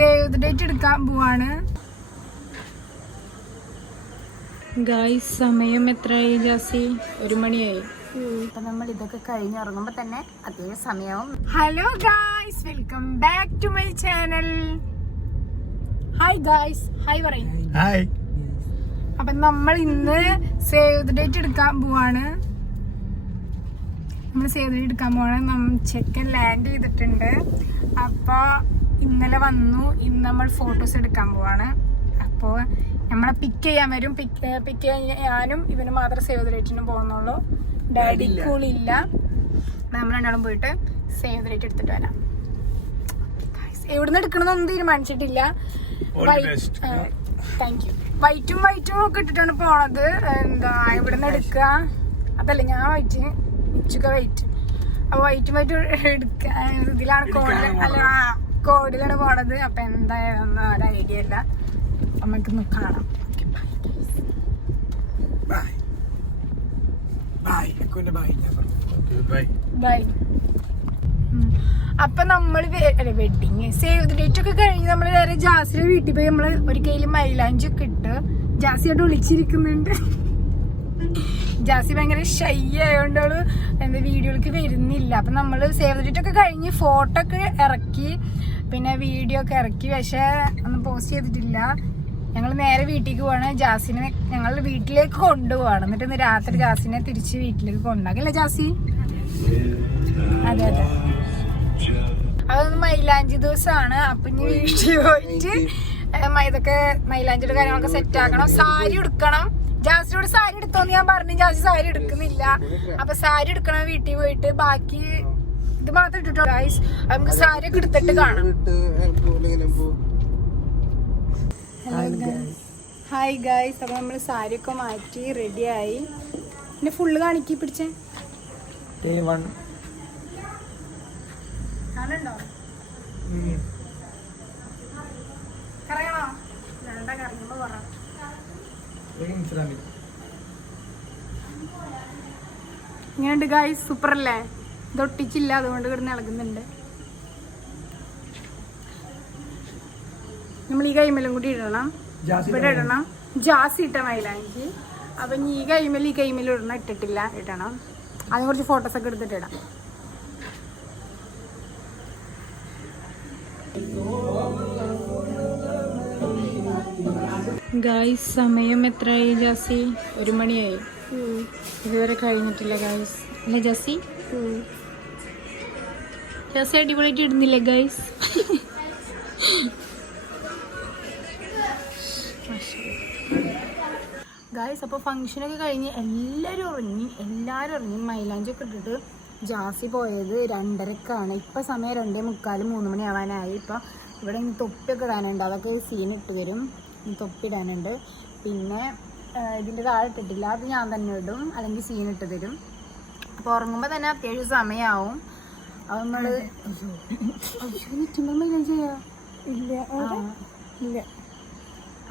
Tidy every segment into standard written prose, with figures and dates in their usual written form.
Save the date എടുക്കാൻ പോവാണ് guys. സമയം എത്രയായി ജാസി? 1 മണിയായി. അപ്പൊ നമ്മൾ ഇതൊക്കെ കഴിഞ്ഞിറങ്ങുമ്പോ തന്നെ അതേ സമയവും. Hello guys, welcome back to my channel. Hi guys, hi പറയും. ഹായ്. അപ്പൊ നമ്മൾ ഇന്ന് സേവ് ദ ഡേറ്റ് എടുക്കാൻ പോവാണ്. നമ്മൾ സേവ് ദ ഡേറ്റ് എടുക്കാൻ പോവാണ്. ചെക്കൻ ലാൻഡ് ചെയ്തിട്ടുണ്ട്. അപ്പൊ ഇന്നലെ വന്നു. ഇന്ന് നമ്മൾ ഫോട്ടോസ് എടുക്കാൻ പോവാണ്. അപ്പോൾ നമ്മളെ പിക്ക് ചെയ്യാൻ വരും. പിക്ക് ചെയ്യാനും ഇവന് മാത്രം സേവ് ദ ഡേറ്റിന് പോകുന്നുള്ളൂ. ഡാഡി കൂളില്ല. നമ്മൾ രണ്ടാളും പോയിട്ട് സേവ് ദ ഡേറ്റ് എടുത്തിട്ട് വരാം. എവിടുന്ന് എടുക്കണമെന്നൊന്നും തീരുമാനിച്ചിട്ടില്ല. Thank you. വൈറ്റും ഒക്കെ ഇട്ടിട്ടാണ് പോണത്. എന്താ ഇവിടുന്ന് എടുക്കുക? അതല്ല, ഞാൻ വൈറ്റ്, ഉച്ചക്ക വൈറ്റ്. അപ്പൊ വൈറ്റും എടുക്കുക. ഇതിലാണ് കോഡിലാണ് പോണത്. അപ്പൊ എന്തായാലും ഒരു ഐഡിയ ഇല്ല. നമുക്കൊന്ന് കാണാം. ബൈ. അപ്പൊ നമ്മള് വെഡിങ് സേവ് ദ ഡേറ്റ് ഒക്കെ കഴിഞ്ഞ് നമ്മള് നേരെ ജാസിയുടെ വീട്ടിൽ പോയി. നമ്മള് ഒരു കയ്യില് മൈലാഞ്ചി ഒക്കെ ഇട്ട് ജാസിയായിട്ട് വിളിച്ചിരിക്കുന്നുണ്ട്. ജാസി ഭയങ്കര ഷൈ ആയതുകൊണ്ട് അവള് വീഡിയോയിലേക്ക് വരുന്നില്ല. അപ്പൊ നമ്മള് സേവ് ദ ഡേറ്റ് ഒക്കെ കഴിഞ്ഞ് ഫോട്ടോ ഒക്കെ ഇറക്കി, പിന്നെ വീഡിയോ ഒക്കെ ഇറക്കി. പക്ഷെ ഒന്നും പോസ്റ്റ് ചെയ്തിട്ടില്ല. ഞങ്ങൾ നേരെ വീട്ടിലേക്ക് പോവാണ്. ജാസിനെ ഞങ്ങൾ വീട്ടിലേക്ക് കൊണ്ടുപോവാണ്. എന്നിട്ട് ഇന്ന് രാത്രി ജാസിനെ തിരിച്ച് വീട്ടിലേക്ക് കൊണ്ടാക്കില്ല ജാസി? അതെ അതെ. അതൊന്ന് മൈലാഞ്ചി ദിവസമാണ്. അപ്പൊ ഇനി വീട്ടിൽ പോയിട്ട് ഇതൊക്കെ മൈലാഞ്ചിയുടെ കാര്യങ്ങളൊക്കെ സെറ്റ് ആക്കണം. സാരി എടുക്കണം. ജാസിനോട് സാരി എടുത്തോന്ന് ഞാൻ പറഞ്ഞു. ജാസി സാരി എടുക്കുന്നില്ല. അപ്പൊ സാരി എടുക്കണം വീട്ടിൽ പോയിട്ട്. ബാക്കി ഇത് മാത്രം ഇട്ടിട്ടോ ഗൈസ്. നമുക്ക് സാരി ഒക്കെ എടുത്തിട്ട് കാണാം. Hi guys. അപ്പൊ നമ്മള് സാരി ഒക്കെ മാറ്റി റെഡിയായി. പിന്നെ ഫുള്ള് കാണിക്കി പിടിച്ചേ. കാണണ്ടോ? കറങ്ങണോ? വേണ്ട, കറങ്ങുമ്പോ പറ. ഇങ്ങനെയുണ്ട് ഗൈസ്. സൂപ്പർ അല്ലേ? ഇതൊട്ടിച്ചില്ല, അതുകൊണ്ട് കിടന്ന് ഇളകുന്നുണ്ട്. നമ്മൾ ഈ കൈമലും കൂടി ഇടണം. ഇവിടെ ഇടണം. ജാസി ഇട്ട മൈലാഞ്ചി. അപ്പൊ ഈ കൈമലും ഇടണം. ഇട്ടിട്ടില്ല, ഇടണം. അതിനെ കുറച്ച് ഫോട്ടോസ് ഒക്കെ എടുത്തിട്ട് ഇടാം. ഗായ്സ്, സമയം എത്രയായി ജാസി? 1 മണിയായി. ഇതുവരെ കഴിഞ്ഞിട്ടില്ല ഗായ്സ്. അല്ലേ ജാസി? ജാസി അടിപൊളിയായിട്ട് ഇടുന്നില്ലേ ഗായ്സ്? ഗായ്സ്, അപ്പോൾ ഫംഗ്ഷനൊക്കെ കഴിഞ്ഞ് എല്ലാവരും ഇറങ്ങി. മൈലാഞ്ചി ഒക്കെ ഇട്ടിട്ട് ജാസി പോയത് 2:30ക്കാണ്. ഇപ്പം സമയം 2:45, 3 മണി ആവാനായി. ഇപ്പം ഇവിടെ ഇനി തൊപ്പിയൊക്കെ ഇടാനുണ്ട്. അതൊക്കെ സീൻ ഇട്ട് തരും. തൊപ്പി ഇടാനുണ്ട്. പിന്നെ ഇതിൻ്റെ താഴെ ഇട്ടിട്ടില്ല. അത് ഞാൻ തന്നെ ഇടും, അല്ലെങ്കിൽ സീൻ ഇട്ട് തരും. അപ്പോൾ ഉറങ്ങുമ്പോൾ തന്നെ അത്യാവശ്യം സമയമാവും. അത് നമ്മൾ ചെയ്യാം. ഇല്ല.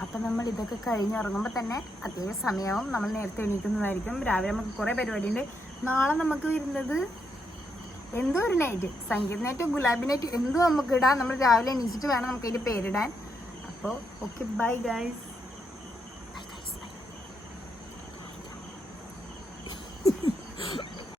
അപ്പം നമ്മൾ ഇതൊക്കെ കഴിഞ്ഞിറങ്ങുമ്പോൾ തന്നെ അത്യാവശ്യം സമയമാവും. നമ്മൾ നേരത്തെ എണീക്കുന്നതായിരിക്കും. രാവിലെ നമുക്ക് കുറേ പരിപാടിയുണ്ട്. നാളെ നമുക്ക് വരുന്നത് എന്തോ ഒരു നൈറ്റ്, സംഗീത നൈറ്റ്, ഗുലാബി നൈറ്റ്, എന്തോ നമുക്ക് ഇടാം. നമ്മൾ രാവിലെ എണീച്ചിട്ട് വേണം നമുക്ക് അതിൻ്റെ പേരിടാൻ. അപ്പോൾ ഓക്കെ, ബൈ ഗൈസ്.